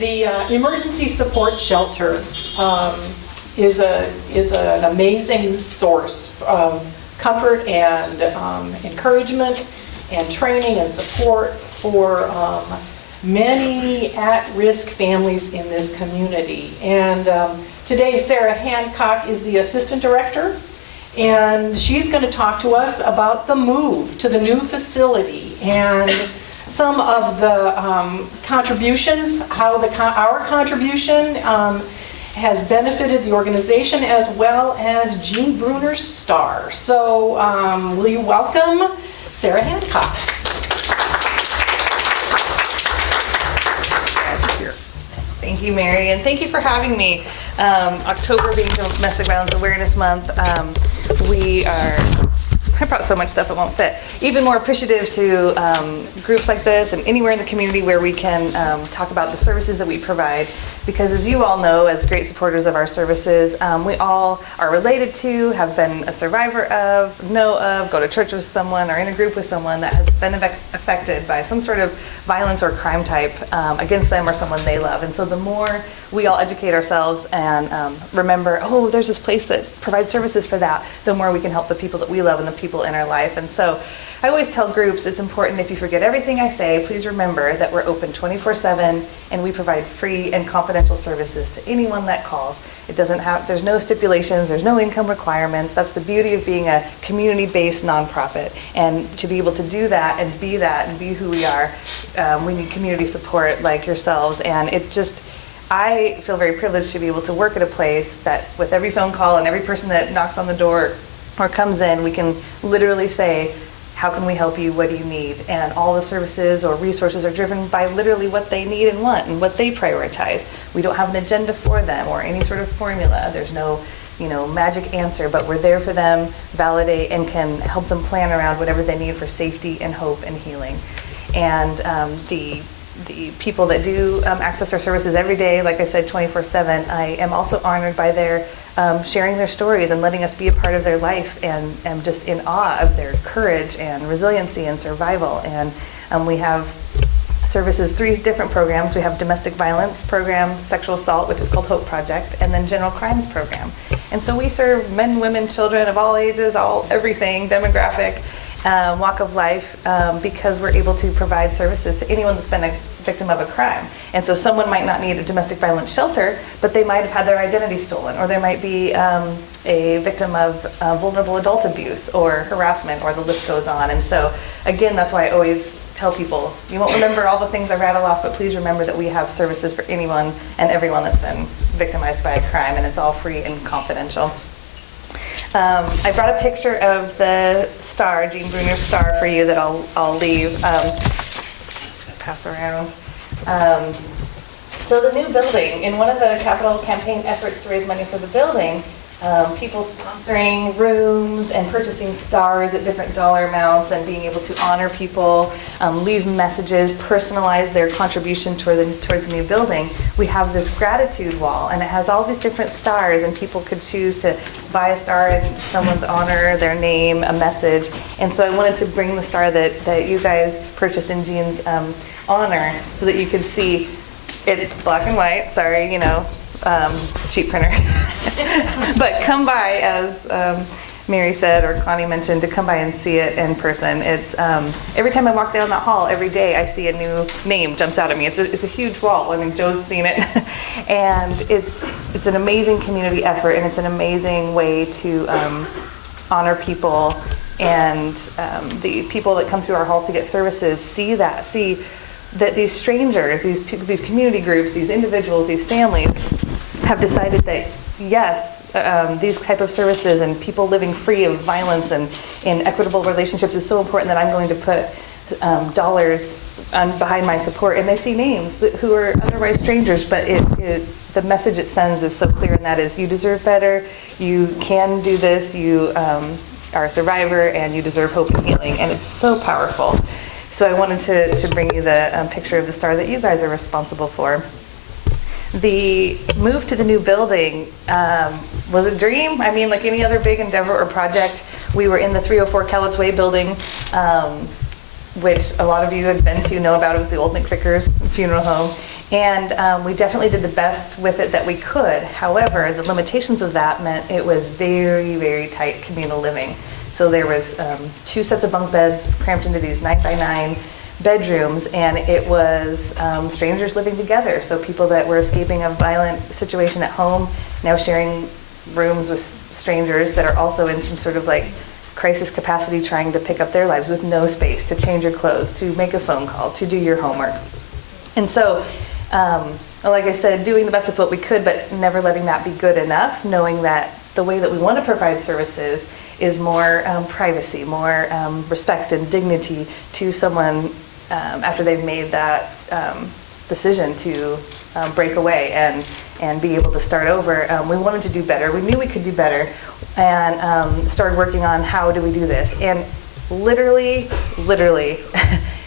The emergency support shelter is an amazing source of comfort and encouragement and training and support for many at-risk families in this community. And today Sarah Hancock is the assistant director, and she's going to talk to us about the move to the new facility and some of the contributions, how our contribution has benefited the organization, as well as Jean Bruner's star. So will you welcome Sarah Hancock? Thank you, Mary, and thank you for having me. October being Domestic Violence Awareness Month, I brought so much stuff it won't fit. Even more appreciative to groups like this and anywhere in the community where we can talk about the services that we provide. Because as you all know, as great supporters of our services, we all are related to, have been a survivor of, know of, go to church with someone, or in a group with someone that has been affected by some sort of violence or crime type against them or someone they love. And so the more we all educate ourselves and remember, oh, there's this place that provides services for that, the more we can help the people that we love and the people in our life. And so I always tell groups it's important, if you forget everything I say, please remember that we're open 24/7 and we provide free and confidential services to anyone that calls. It doesn't have, there's no stipulations, there's no income requirements. That's the beauty of being a community-based nonprofit. And to be able to do that and be who we are, we need community support like yourselves. And it just, I feel very privileged to be able to work at a place that with every phone call and every person that knocks on the door or comes in, we can literally say, how can we help you? What do you need? And all the services or resources are driven by literally what they need and want and what they prioritize. We don't have an agenda for them or any sort of formula. There's no, magic answer, but we're there for them, validate, and can help them plan around whatever they need for safety and hope and healing. And the people that do access our services every day, like I said, 24/7, I am also honored by their sharing their stories and letting us be a part of their life, and am just in awe of their courage and resiliency and survival. And we have services, 3 different programs. We have domestic violence program, sexual assault, which is called Hope Project, and then general crimes program. And so we serve men, women, children of all ages, everything, demographic, walk of life, because we're able to provide services to anyone that's been a victim of a crime. And so someone might not need a domestic violence shelter, but they might have had their identity stolen, or they might be a victim of vulnerable adult abuse or harassment, or the list goes on. And so again, that's why I always tell people, you won't remember all the things I rattle off, but please remember that we have services for anyone and everyone that's been victimized by a crime, and it's all free and confidential. I brought a picture of the star, Jean Bruner's star, for you that I'll leave. Pass around. So the new building, in one of the capital campaign efforts to raise money for the building, people sponsoring rooms and purchasing stars at different dollar amounts and being able to honor people, leave messages, personalize their contribution towards the new building. We have this gratitude wall, and it has all these different stars, and people could choose to buy a star in someone's honor, their name, a message. And so I wanted to bring the star that you guys purchased in Jean's honor, so that you could see it's black and white, sorry, cheap printer. But come by, as Mary said, or Connie mentioned, to come by and see it in person. It's every time I walk down that hall, every day I see a new name jumps out at me. It's a huge wall. I mean, Joe's seen it. And it's an amazing community effort, and it's an amazing way to honor people, and the people that come through our hall to get services see that these strangers, these community groups, these individuals, these families have decided that, yes, these type of services and people living free of violence and in equitable relationships is so important that I'm going to put dollars behind my support. And they see names who are otherwise strangers, but the message it sends is so clear, and that is, you deserve better, you can do this, you are a survivor, and you deserve hope and healing. And it's so powerful. So I wanted to bring you the picture of the star that you guys are responsible for. The move to the new building was a dream. I mean, like any other big endeavor or project, we were in the 304 Cowlitz Way building, which a lot of you had been to know about. It was the old Nick Vickers funeral home. And we definitely did the best with it that we could. However, the limitations of that meant it was very, very tight communal living. So there was 2 sets of bunk beds cramped into these 9x9 bedrooms, and it was strangers living together. So people that were escaping a violent situation at home, now sharing rooms with strangers that are also in some sort of like crisis capacity, trying to pick up their lives with no space to change your clothes, to make a phone call, to do your homework. And so, like I said, doing the best with what we could, but never letting that be good enough, knowing that the way that we want to provide services is more privacy, more respect and dignity to someone after they've made that decision to break away and be able to start over. We wanted to do better. We knew we could do better, and started working on how do we do this. And literally,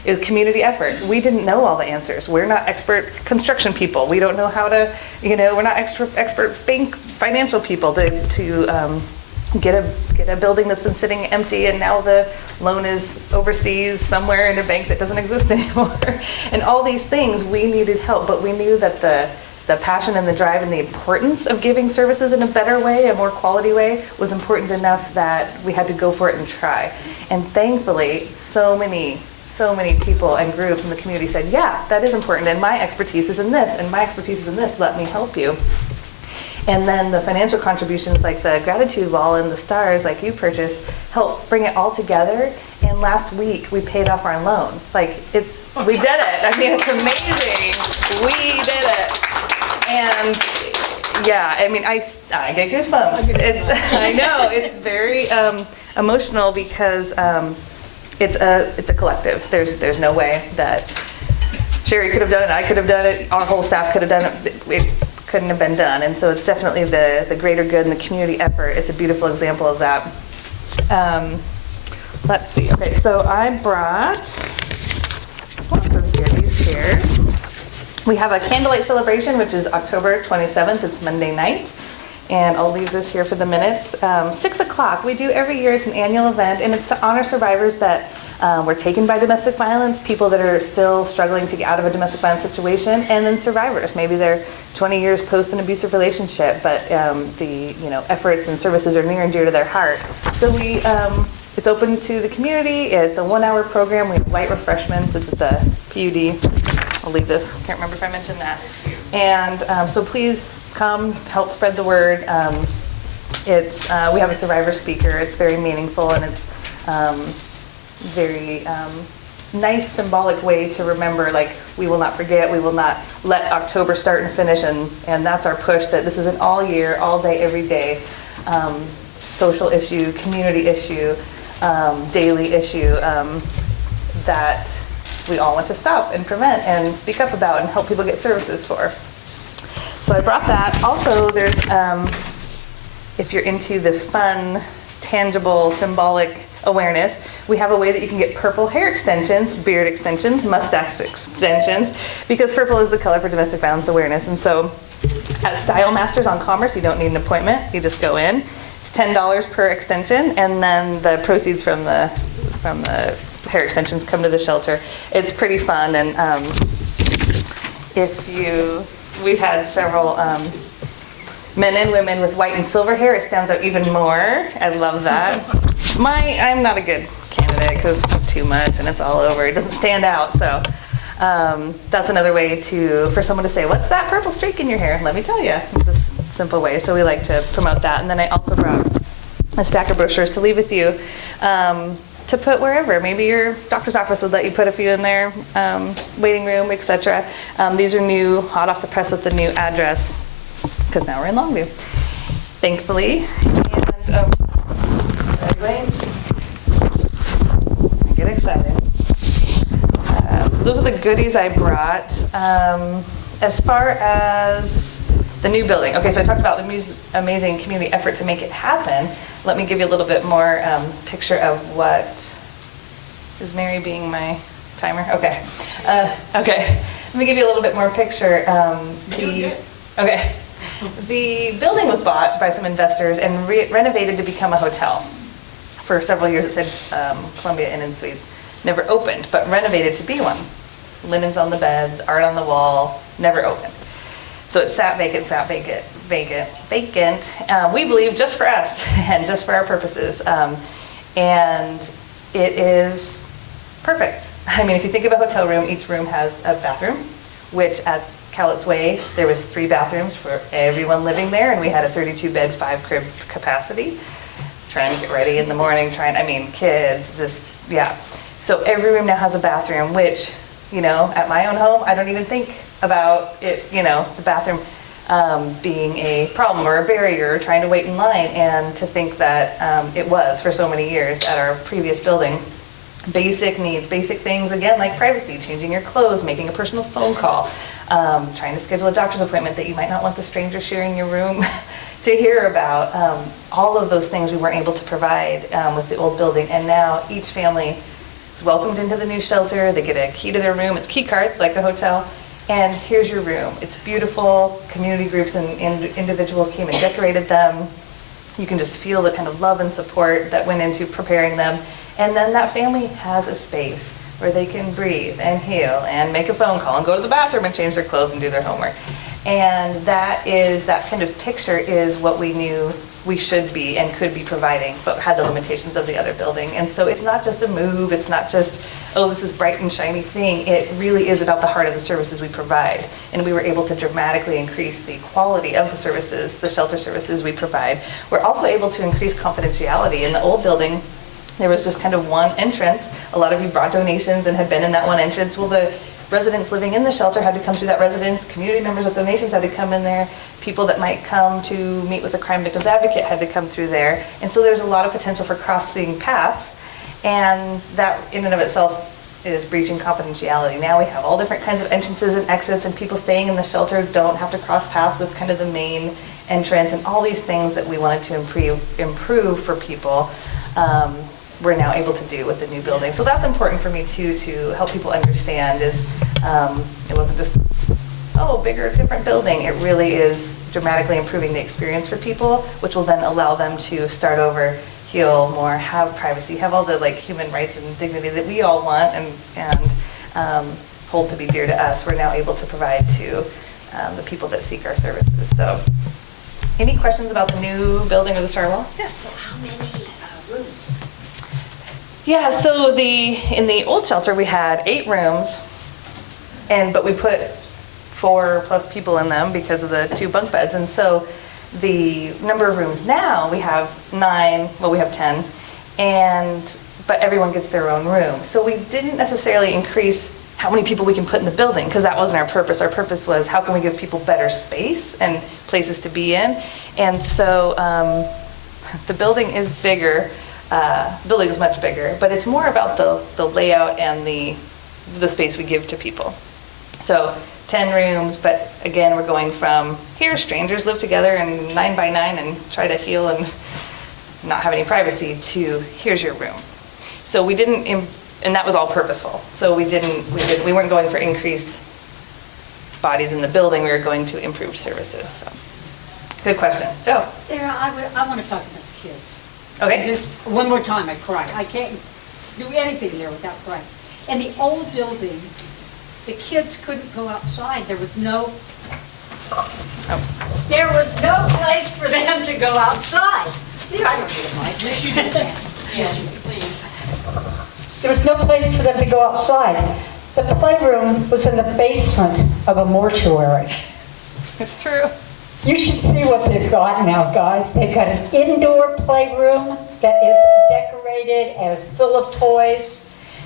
it was community effort. We didn't know all the answers. We're not expert construction people. We don't know how to, we're not expert financial people to get a building that's been sitting empty and now the loan is overseas somewhere in a bank that doesn't exist anymore. And all these things, we needed help, but we knew that the passion and the drive and the importance of giving services in a better way, a more quality way, was important enough that we had to go for it and try. And thankfully, so many people and groups in the community said, yeah, that is important, and my expertise is in this, and my expertise is in this, let me help you. And then the financial contributions, like the gratitude wall and the stars, like you purchased, helped bring it all together. And last week, we paid off our loan. We did it. I mean, it's amazing. We did it. And yeah, I mean, I get goosebumps. I know, it's very emotional because it's a collective. There's no way that Sherry could have done it, I could have done it, our whole staff could have done it. It couldn't have been done. And so it's definitely the greater good and the community effort. It's a beautiful example of that. Let's see. Okay, so I brought lots of goodies here. We have a candlelight celebration, which is October 27th. It's Monday night. And I'll leave this here for the minutes. 6 o'clock, we do every year. It's an annual event, and it's to honor survivors that were taken by domestic violence, people that are still struggling to get out of a domestic violence situation, and then survivors. Maybe they're 20 years post an abusive relationship, but the efforts and services are near and dear to their heart. So it's open to the community. It's a 1-hour program. We have light refreshments. This is the PUD. I'll leave this. Can't remember if I mentioned that. And so please come, help spread the word. We have a survivor speaker. It's very meaningful, and it's very nice symbolic way to remember, like, we will not forget, we will not let October start and finish, and that's our push, that this is an all year, all day, every day social issue, community issue, daily issue that we all want to stop and prevent and speak up about and help people get services for. So I brought that. Also, there's, if you're into the fun, tangible, symbolic awareness, we have a way that you can get purple hair extensions, beard extensions, mustache extensions, because purple is the color for domestic violence awareness. And so at Style Masters on Commerce, you don't need an appointment. You just go in. It's $10 per extension, and then the proceeds from the hair extensions come to the shelter. It's pretty fun, and we've had several men and women with white and silver hair. It stands out even more. I love that. I'm not a good candidate because it's too much and it's all over. It doesn't stand out. So that's another way for someone to say, what's that purple streak in your hair? Let me tell you. It's a simple way. So we like to promote that. And then I also brought a stack of brochures to leave with you to put wherever. Maybe your doctor's office would let you put a few in their waiting room, etc. These are new, hot off the press with the new address, because now we're in Longview, thankfully. And I get excited. So those are the goodies I brought. As far as the new building, okay, so I talked about the amazing community effort to make it happen. Let me give you a little bit more picture of what is Mary being my timer? Okay. Okay. Let me give you a little bit more picture. Okay. The building was bought by some investors and renovated to become a hotel. For several years it said Columbia Inn & Suites. Never opened, but renovated to be one. Linens on the beds, art on the wall, never opened. So it sat vacant, vacant. We believe just for us and just for our purposes. And it is perfect. I mean, if you think of a hotel room, each room has a bathroom, which at Cowlitz Way, there was 3 bathrooms for everyone living there, and we had a 32-bed, 5-crib capacity. Trying to get ready in the morning, kids, just, yeah. So every room now has a bathroom, which, at my own home, I don't even think about it, the bathroom being a problem or a barrier, or trying to wait in line, and to think that it was for so many years at our previous building. Basic needs, basic things, again, like privacy, changing your clothes, making a personal phone call, trying to schedule a doctor's appointment that you might not want the stranger sharing your room to hear about. All of those things we weren't able to provide with the old building, and now each family is welcomed into the new shelter. They get a key to their room. It's key cards like a hotel, and here's your room. It's beautiful. Community groups and individuals came and decorated them. You can just feel the kind of love and support that went into preparing them. And then that family has a space where they can breathe and heal and make a phone call and go to the bathroom and change their clothes and do their homework. And that kind of picture is what we knew we should be and could be providing, but had the limitations of the other building. And so it's not just a move, it's not just, oh, this is bright and shiny thing. It really is about the heart of the services we provide. And we were able to dramatically increase the quality of the services, the shelter services we provide. We're also able to increase confidentiality. In the old building, there was just kind of one entrance. A lot of you brought donations and had been in that one entrance. Well, the residents living in the shelter had to come through that residence. Community members with donations had to come in there. People that might come to meet with a crime victims advocate had to come through there. And so there's a lot of potential for crossing paths. And that in and of itself is breaching confidentiality. Now we have all different kinds of entrances and exits, and people staying in the shelter don't have to cross paths with kind of the main entrance, and all these things that we wanted to improve for people. We're now able to do with the new building. So that's important for me too, to help people understand is it wasn't just, oh, bigger, different building. It really is dramatically improving the experience for people, which will then allow them to start over, heal more, have privacy, have all the human rights and dignity that we all want and hold to be dear to us. We're now able to provide to the people that seek our services. So any questions about the new building or the Star Wall? Yes. So how many rooms? Yeah, so in the old shelter we had 8 rooms, but we put 4+ people in them because of the 2 bunk beds, and so the number of rooms now we have 9. Well, we have 10, but everyone gets their own room. So we didn't necessarily increase how many people we can put in the building, because that wasn't our purpose. Our purpose was how can we give people better space and places to be in, and so the building is bigger. The building is much bigger, but it's more about the layout and the space we give to people. So 10 rooms, but again, we're going from here, strangers live together in 9 by 9 and try to heal and not have any privacy, to here's your room. So we didn't, and that was all purposeful. So we weren't going for increased bodies in the building, we were going to improved services. So. Good question. Joe? Sarah, I want to talk about the kids. Okay. Just one more time, I cry. I can't do anything there without crying. In the old building, the kids couldn't go outside. There was no place for them to go outside. I don't need a mic. Yes, you do. Yes, please. There was no place for them to go outside. The playroom was in the basement of a mortuary. It's true. You should see what they've got now, guys. They've got an indoor playroom that is decorated and full of toys.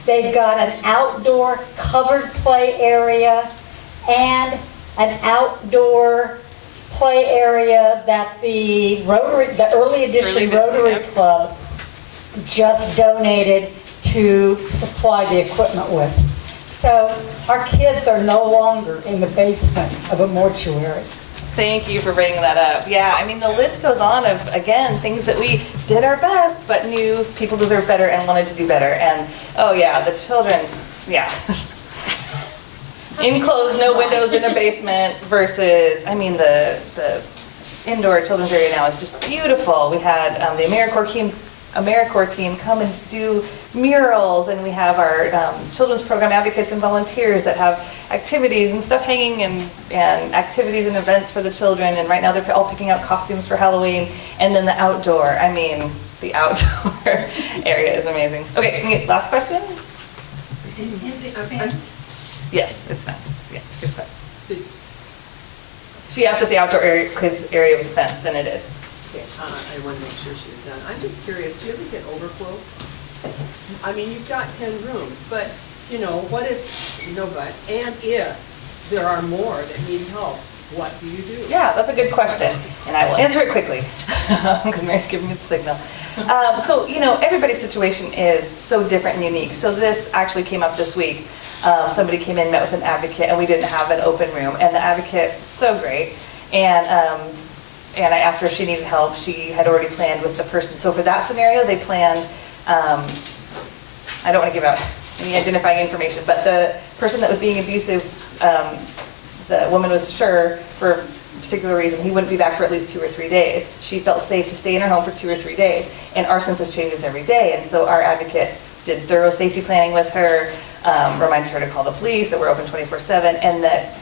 They've got an outdoor covered play area and an outdoor play area that the early edition Rotary Club just donated to supply the equipment with. So our kids are no longer in the basement of a mortuary. Thank you for bringing that up. Yeah, I mean, the list goes on of, again, things that we did our best, but knew people deserved better and wanted to do better. And, oh yeah, the children, yeah. Enclosed, no windows in a basement versus, I mean, the indoor children's area now is just beautiful. We had the AmeriCorps AmeriCorps team come and do murals, and we have our children's program advocates and volunteers that have activities and stuff hanging and activities and events for the children. And right now they're all picking out costumes for Halloween. And then the outdoor, I mean, the outdoor area is amazing. Okay, last question? Is it fenced? Yes, it's fenced. Yeah, it's fenced. She asked if the outdoor area, kids area was fenced, and it is. Okay, I want to make sure she was done. I'm just curious, do you ever get overflow? I mean, you've got 10 rooms, but, you know, what if, and if there are more that need help, what do you do? Yeah, that's a good question, and I will answer it quickly, because Mary's giving me the signal. So, you know, everybody's situation is so different and unique. So this actually came up this week. Somebody came in, met with an advocate, and we didn't have an open room, and the advocate, so great, and I asked her if she needed help. She had already planned with the person. So for that scenario, they planned, I don't want to give out any identifying information, but the person that was being abusive, the woman was sure for a particular reason he wouldn't be back for at least 2 or 3 days. She felt safe to stay in her home for 2 or 3 days, and our census changes every day, and so our advocate did thorough safety planning with her, reminded her to call the police, that we're open 24/7, and that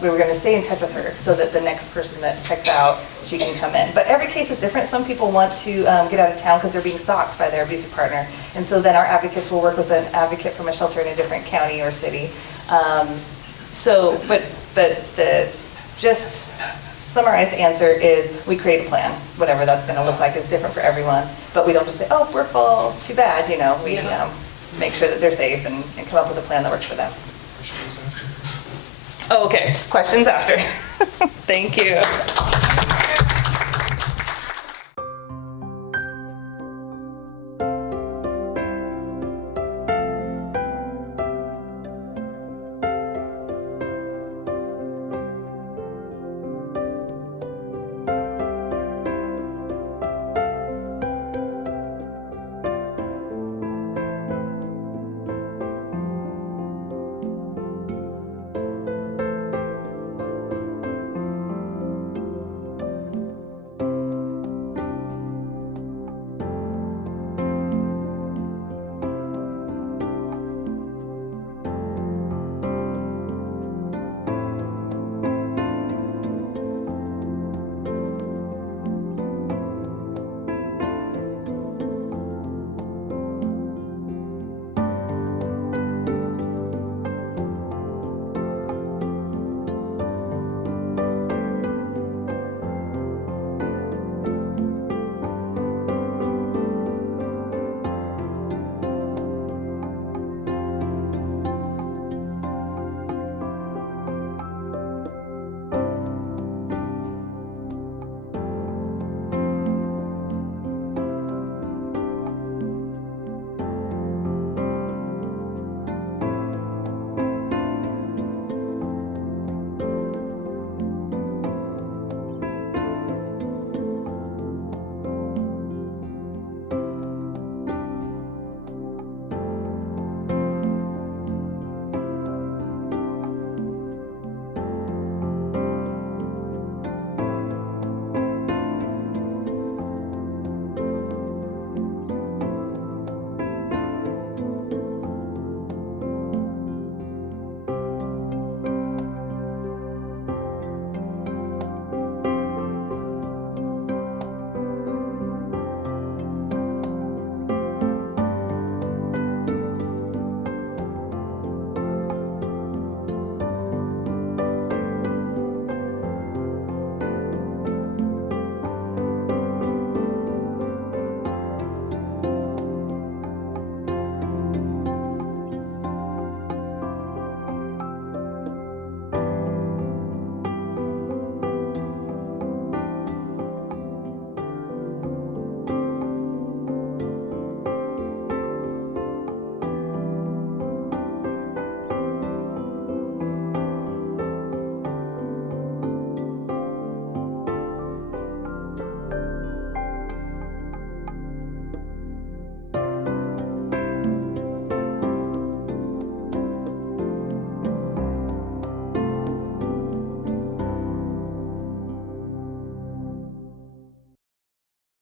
we were going to stay in touch with her so that the next person that checks out, she can come in. But every case is different. Some people want to get out of town because they're being stalked by their abusive partner, and so then our advocates will work with an advocate from a shelter in a different county or city. But the just summarized answer is we create a plan. Whatever that's going to look like is different for everyone, but we don't just say, oh, we're full, too bad. We make sure that they're safe and come up with a plan that works for them. Oh, okay. Questions after. Thank you.